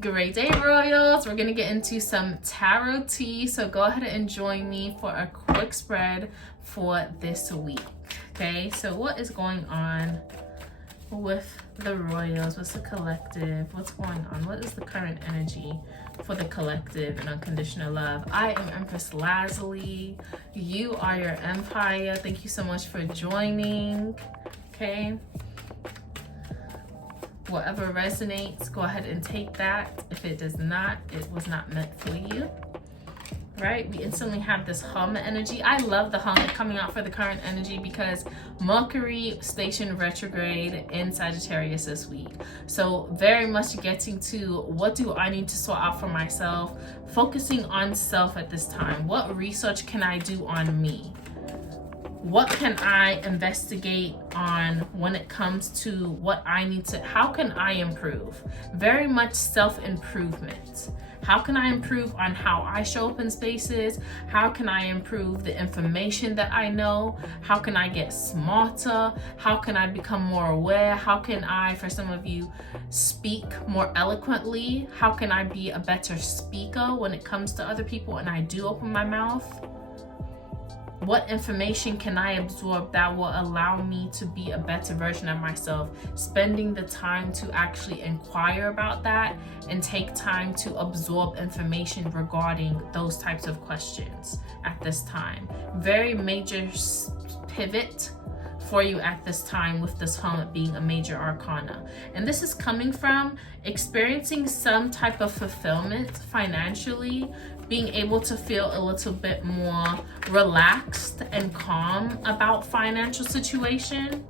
Great day, Royals. We're going to get into some tarot tea. So go ahead and join me for a quick spread for this week. Okay, so what is going on with the Royals? What's the collective? What's going on? What is the current energy for the collective and unconditional love? I am EmpressLazuli. You are your empire. Thank you so much for joining. Okay. Whatever resonates, go ahead and take that. If it does not, it was not meant for you. Right? We instantly have this hum energy. I love the hum coming out for the current energy because Mercury stationed retrograde in Sagittarius this week. So very much getting to what do I need to sort out for myself, focusing on self at this time. What research can I do on me? What can I investigate on when it comes to what I need to, how can I improve? Very much self-improvement. How can I improve on how I show up in spaces? How can I improve the information that I know? How can I get smarter? How can I become more aware? How can I, for some of you, speak more eloquently? How can I be a better speaker when it comes to other people and I do open my mouth? What information can I absorb that will allow me to be a better version of myself? Spending the time to actually inquire about that and take time to absorb information regarding those types of questions at this time. Very major pivot for you at this time with this helmet being a major arcana. And this is coming from experiencing some type of fulfillment financially, being able to feel a little bit more relaxed and calm about financial situation.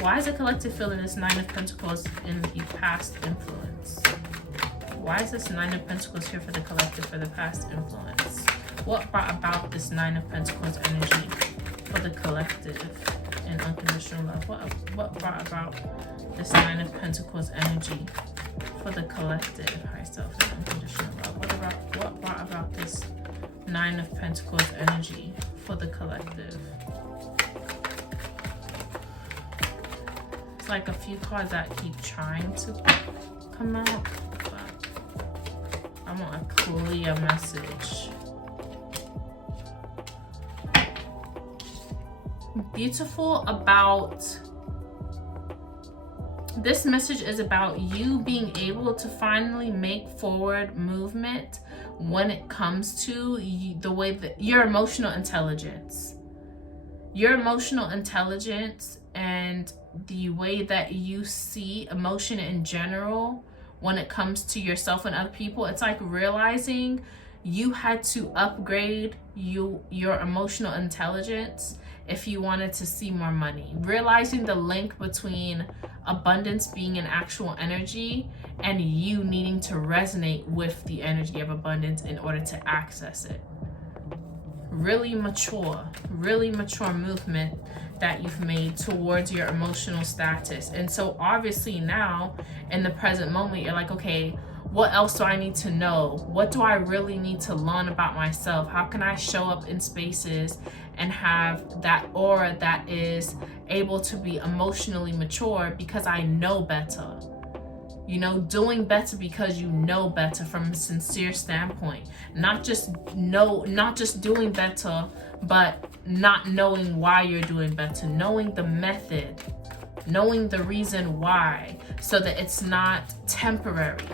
Why is the collective feeling this Nine of Pentacles in the past influence? Why is this Nine of Pentacles here for the collective for the past influence? What brought about this Nine of Pentacles energy for the collective and unconditional love? What brought about this Nine of Pentacles energy for the collective, high self and unconditional love? What brought about this Nine of Pentacles energy for the collective? It's like a few cards that keep trying to come out, but I want a clear message. Beautiful about this message is about you being able to finally make forward movement when it comes to the way that your emotional intelligence and the way that you see emotion in general when it comes to yourself and other people. It's like realizing you had to upgrade your emotional intelligence if you wanted to see more money. Realizing the link between abundance being an actual energy and you needing to resonate with the energy of abundance in order to access it. Really mature movement that you've made towards your emotional status. And so obviously now in the present moment, you're like, okay, what else do I need to know? What do I really need to learn about myself? How can I show up in spaces and have that aura that is able to be emotionally mature because I know better? You know, doing better because you know better from a sincere standpoint. Not just doing better, but not knowing why you're doing better. Knowing the method, knowing the reason why, so that it's not temporary.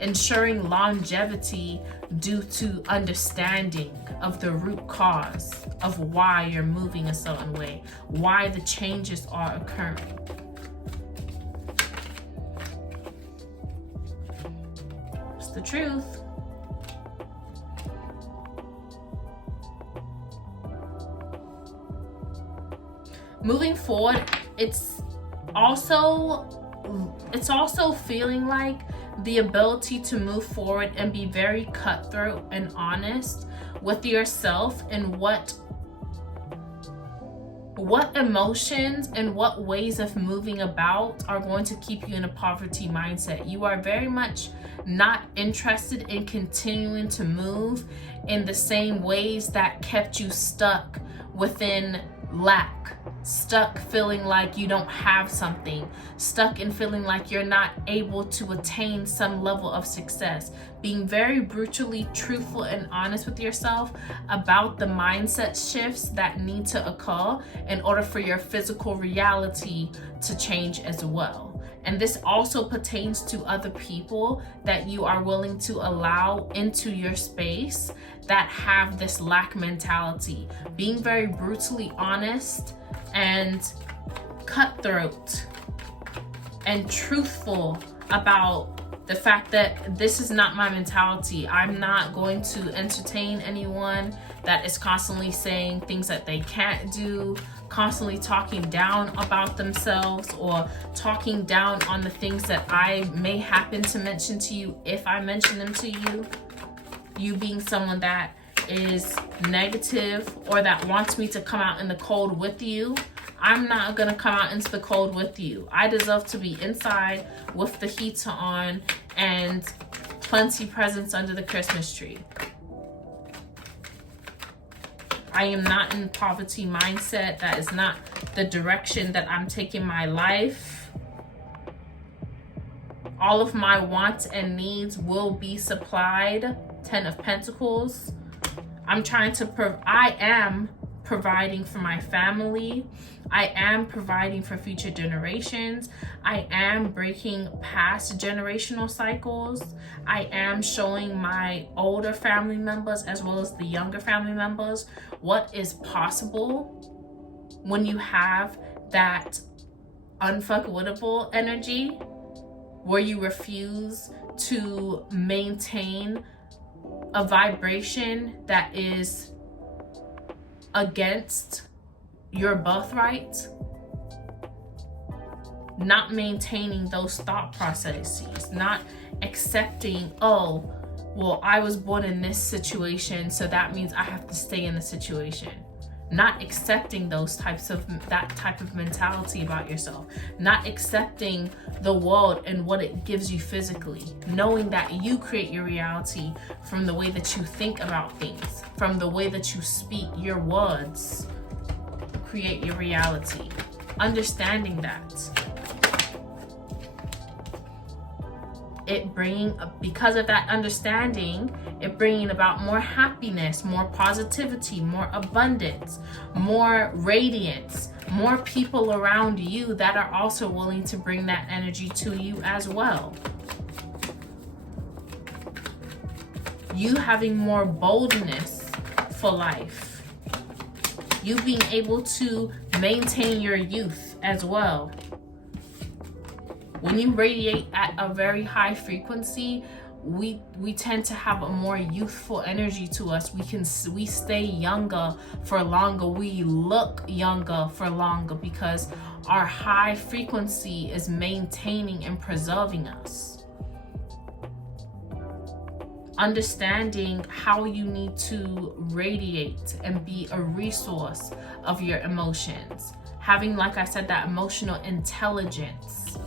Ensuring longevity due to understanding of the root cause of why you're moving a certain way, why the changes are occurring. It's the truth. Moving forward, it's also feeling like the ability to move forward and be very cutthroat and honest with yourself and what emotions and what ways of moving about are going to keep you in a poverty mindset. You are very much not interested in continuing to move in the same ways that kept you stuck within lack, stuck feeling like you don't have something, stuck in feeling like you're not able to attain some level of success. Being very brutally truthful and honest with yourself about the mindset shifts that need to occur in order for your physical reality to change as well. And this also pertains to other people that you are willing to allow into your space that have this lack mentality. Being very brutally honest and cutthroat and truthful about the fact that this is not my mentality. I'm not going to entertain anyone that is constantly saying things that they can't do, constantly talking down about themselves, or talking down on the things that I may happen to mention to you if I mention them to you. You being someone that is negative or that wants me to come out in the cold with you, I'm not gonna come out into the cold with you. I deserve to be inside with the heater on and plenty presents under the Christmas tree. I am not in poverty mindset. That is not the direction that I'm taking my life. All of my wants and needs will be supplied. 10 of Pentacles. I am providing for my family. I am providing for future generations. I am breaking past generational cycles. I am showing my older family members as well as the younger family members what is possible when you have that unfuckwittable energy where you refuse to maintain a vibration that is against your birthright, not maintaining those thought processes, not accepting, oh, well, I was born in this situation, so that means I have to stay in the situation. Not accepting that type of mentality about yourself, not accepting the world and what it gives you physically, knowing that you create your reality from the way that you think about things, from the way that you speak. Your words create your reality. Understanding that. Because of that understanding, it bringing about more happiness, more positivity, more abundance, more radiance, more people around you that are also willing to bring that energy to you as well. You having more boldness for life. You being able to maintain your youth as well. When you radiate at a very high frequency, we tend to have a more youthful energy to us. We stay younger for longer. We look younger for longer because our high frequency is maintaining and preserving us. Understanding how you need to radiate and be a resource of your emotions. Having, like I said, that emotional intelligence.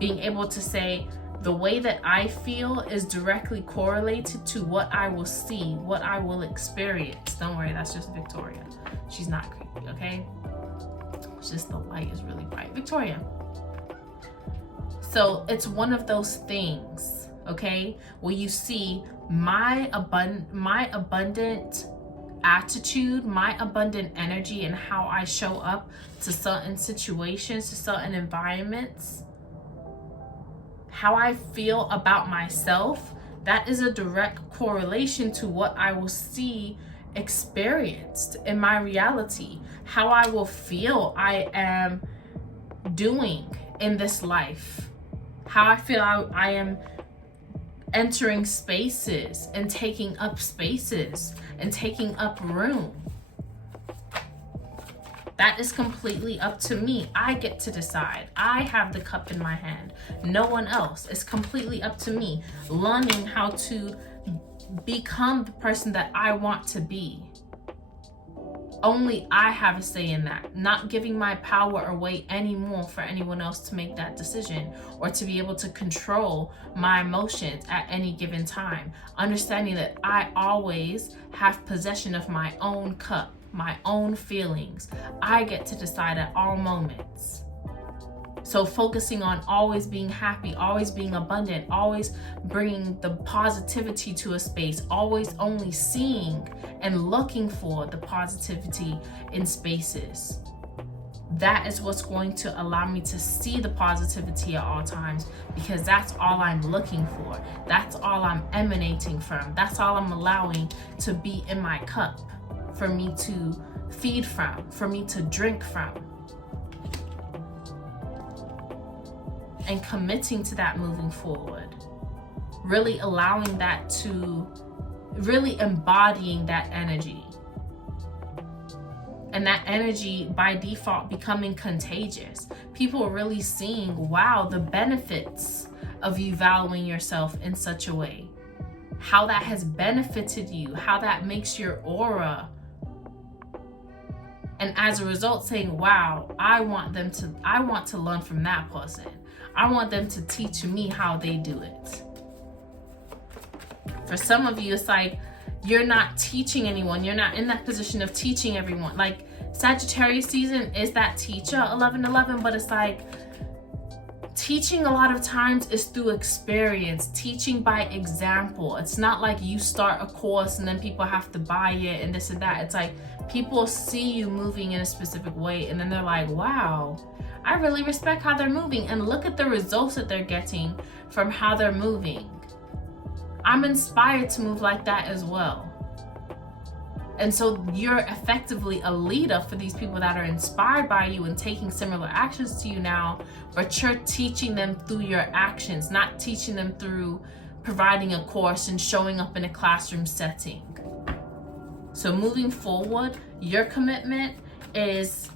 Being able to say, the way that I feel is directly correlated to what I will see, what I will experience. Don't worry, that's just Victoria. She's not creepy, okay? It's just the light is really bright. Victoria. So it's one of those things, okay, where you see my abundant attitude, my abundant energy, and how I show up to certain situations, to certain environments. How I feel about myself, that is a direct correlation to what I will see experienced in my reality. How I will feel I am doing in this life. How I feel I am entering spaces and taking up spaces and taking up room. That is completely up to me. I get to decide. I have the cup in my hand. No one else. It's completely up to me. Learning how to become the person that I want to be. Only I have a say in that. Not giving my power away anymore for anyone else to make that decision or to be able to control my emotions at any given time. Understanding that I always have possession of my own cup. my own feelings. I get to decide at all moments. So focusing on always being happy, always being abundant, always bringing the positivity to a space, always only seeing and looking for the positivity in spaces. That is what's going to allow me to see the positivity at all times, because that's all I'm looking for. That's all I'm emanating from. That's all I'm allowing to be in my cup for me to feed from, for me to drink from. And committing to that moving forward. Really allowing that to, really embodying that energy. And that energy by default becoming contagious. People are really seeing, wow, the benefits of you valuing yourself in such a way. How that has benefited you, how that makes your aura. And as a result saying, wow, I want to learn from that person. I want them to teach me how they do it. For some of you, it's like, you're not teaching anyone. You're not in that position of teaching everyone. Like Sagittarius season is that teacher, 11-11, but it's like teaching a lot of times is through experience, teaching by example. It's not like you start a course and then people have to buy it and this and that. It's like people see you moving in a specific way and then they're like, wow, I really respect how they're moving, and look at the results that they're getting from how they're moving. I'm inspired to move like that as well. And so you're effectively a leader for these people that are inspired by you and taking similar actions to you now, but you're teaching them through your actions, not teaching them through providing a course and showing up in a classroom setting. So moving forward, your commitment is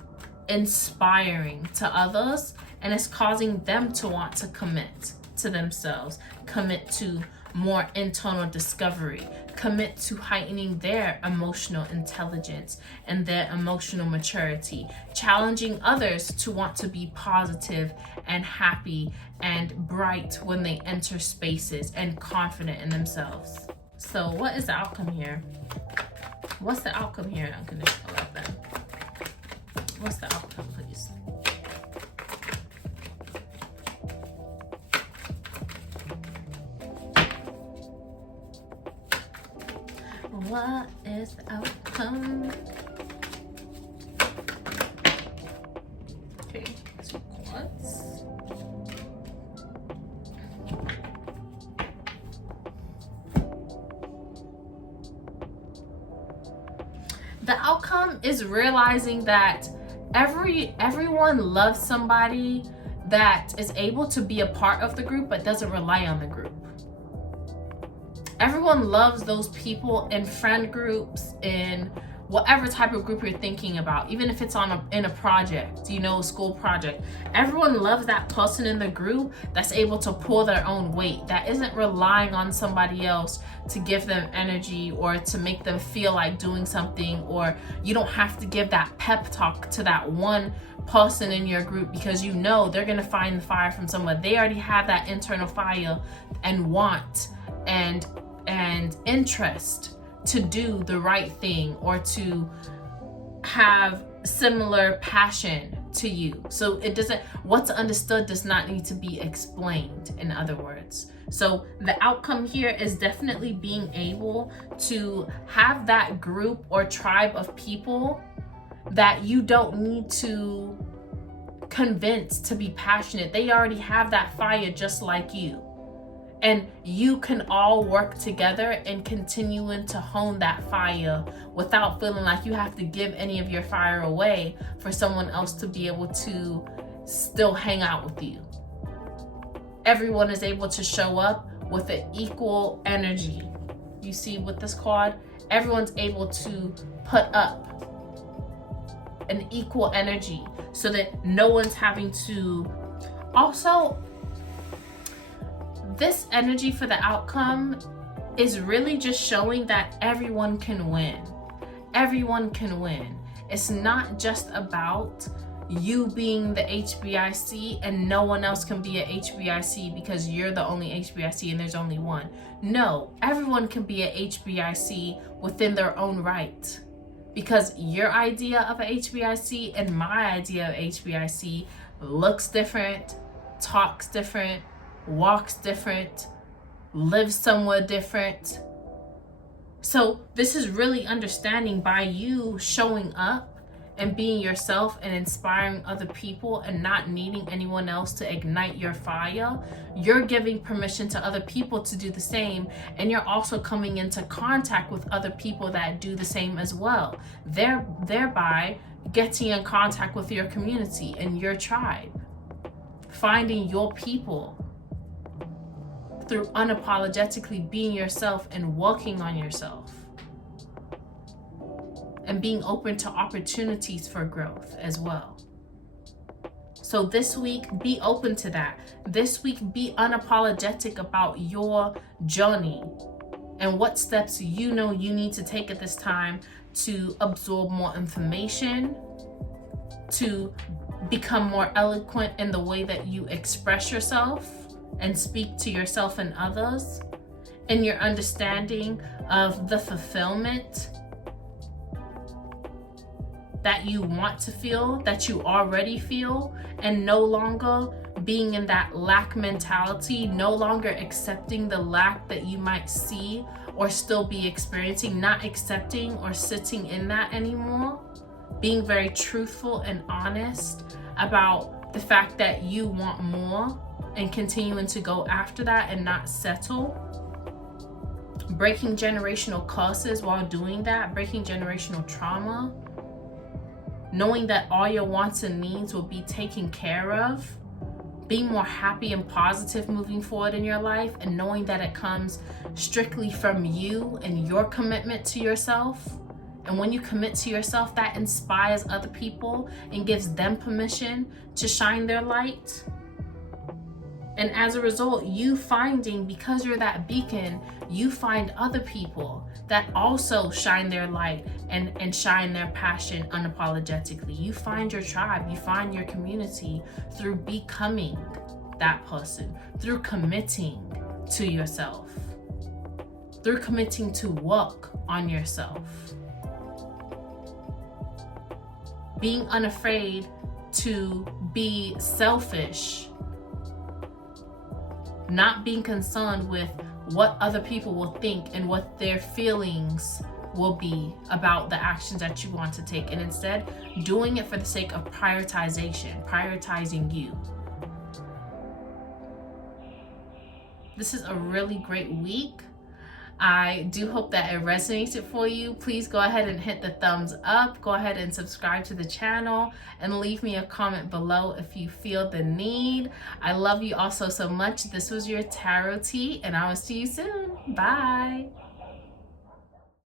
inspiring to others, and it's causing them to want to commit to themselves, commit to more internal discovery, commit to heightening their emotional intelligence and their emotional maturity, challenging others to want to be positive and happy and bright when they enter spaces and confident in themselves. So what is the outcome here? What's the outcome here in unconditional love then? What's the outcome, please? What is the outcome? Okay, 2 cards. The outcome is realizing that everyone loves somebody that is able to be a part of the group but doesn't rely on the group. Everyone loves those people in friend groups, in whatever type of group you're thinking about, even if it's in a project, a school project. Everyone loves that person in the group that's able to pull their own weight, that isn't relying on somebody else to give them energy or to make them feel like doing something, or you don't have to give that pep talk to that one person in your group because you know they're gonna find the fire from somewhere. They already have that internal fire and want and interest to do the right thing or to have similar passion to you. So what's understood does not need to be explained, in other words. So the outcome here is definitely being able to have that group or tribe of people that you don't need to convince to be passionate. They already have that fire just like you. And you can all work together and continuing to hone that fire without feeling like you have to give any of your fire away for someone else to be able to still hang out with you. Everyone is able to show up with an equal energy. You see with this card, everyone's able to put up an equal energy so that no one's having to. Also, this energy for the outcome is really just showing that everyone can win. Everyone can win. It's not just about you being the HBIC and no one else can be a HBIC because you're the only HBIC and there's only one. No, everyone can be a HBIC within their own right. because your idea of a HBIC and my idea of HBIC looks different, talks different, walks different, lives somewhere different. So this is really understanding, by you showing up and being yourself and inspiring other people and not needing anyone else to ignite your fire, you're giving permission to other people to do the same, and you're also coming into contact with other people that do the same as well, thereby getting in contact with your community and your tribe, finding your people through unapologetically being yourself and working on yourself, and being open to opportunities for growth as well. So this week, be open to that. This week, be unapologetic about your journey and what steps you know you need to take at this time to absorb more information, to become more eloquent in the way that you express yourself and speak to yourself and others, and your understanding of the fulfillment that you want to feel, that you already feel, and no longer being in that lack mentality, no longer accepting the lack that you might see or still be experiencing, not accepting or sitting in that anymore, being very truthful and honest about the fact that you want more and continuing to go after that and not settle. Breaking generational curses while doing that, breaking generational trauma, knowing that all your wants and needs will be taken care of, being more happy and positive moving forward in your life, and knowing that it comes strictly from you and your commitment to yourself. And when you commit to yourself, that inspires other people and gives them permission to shine their light. And as a result, you finding, because you're that beacon, you find other people that also shine their light and shine their passion unapologetically. You find your tribe, you find your community through becoming that person, through committing to yourself, through committing to work on yourself, being unafraid to be selfish, not being concerned with what other people will think and what their feelings will be about the actions that you want to take, and instead doing it for the sake of prioritizing you. This is a really great week. I do hope that it resonated for you. Please go ahead and hit the thumbs up. Go ahead and subscribe to the channel and leave me a comment below if you feel the need. I love you all so much. This was your Tarot Tea, and I will see you soon. Bye.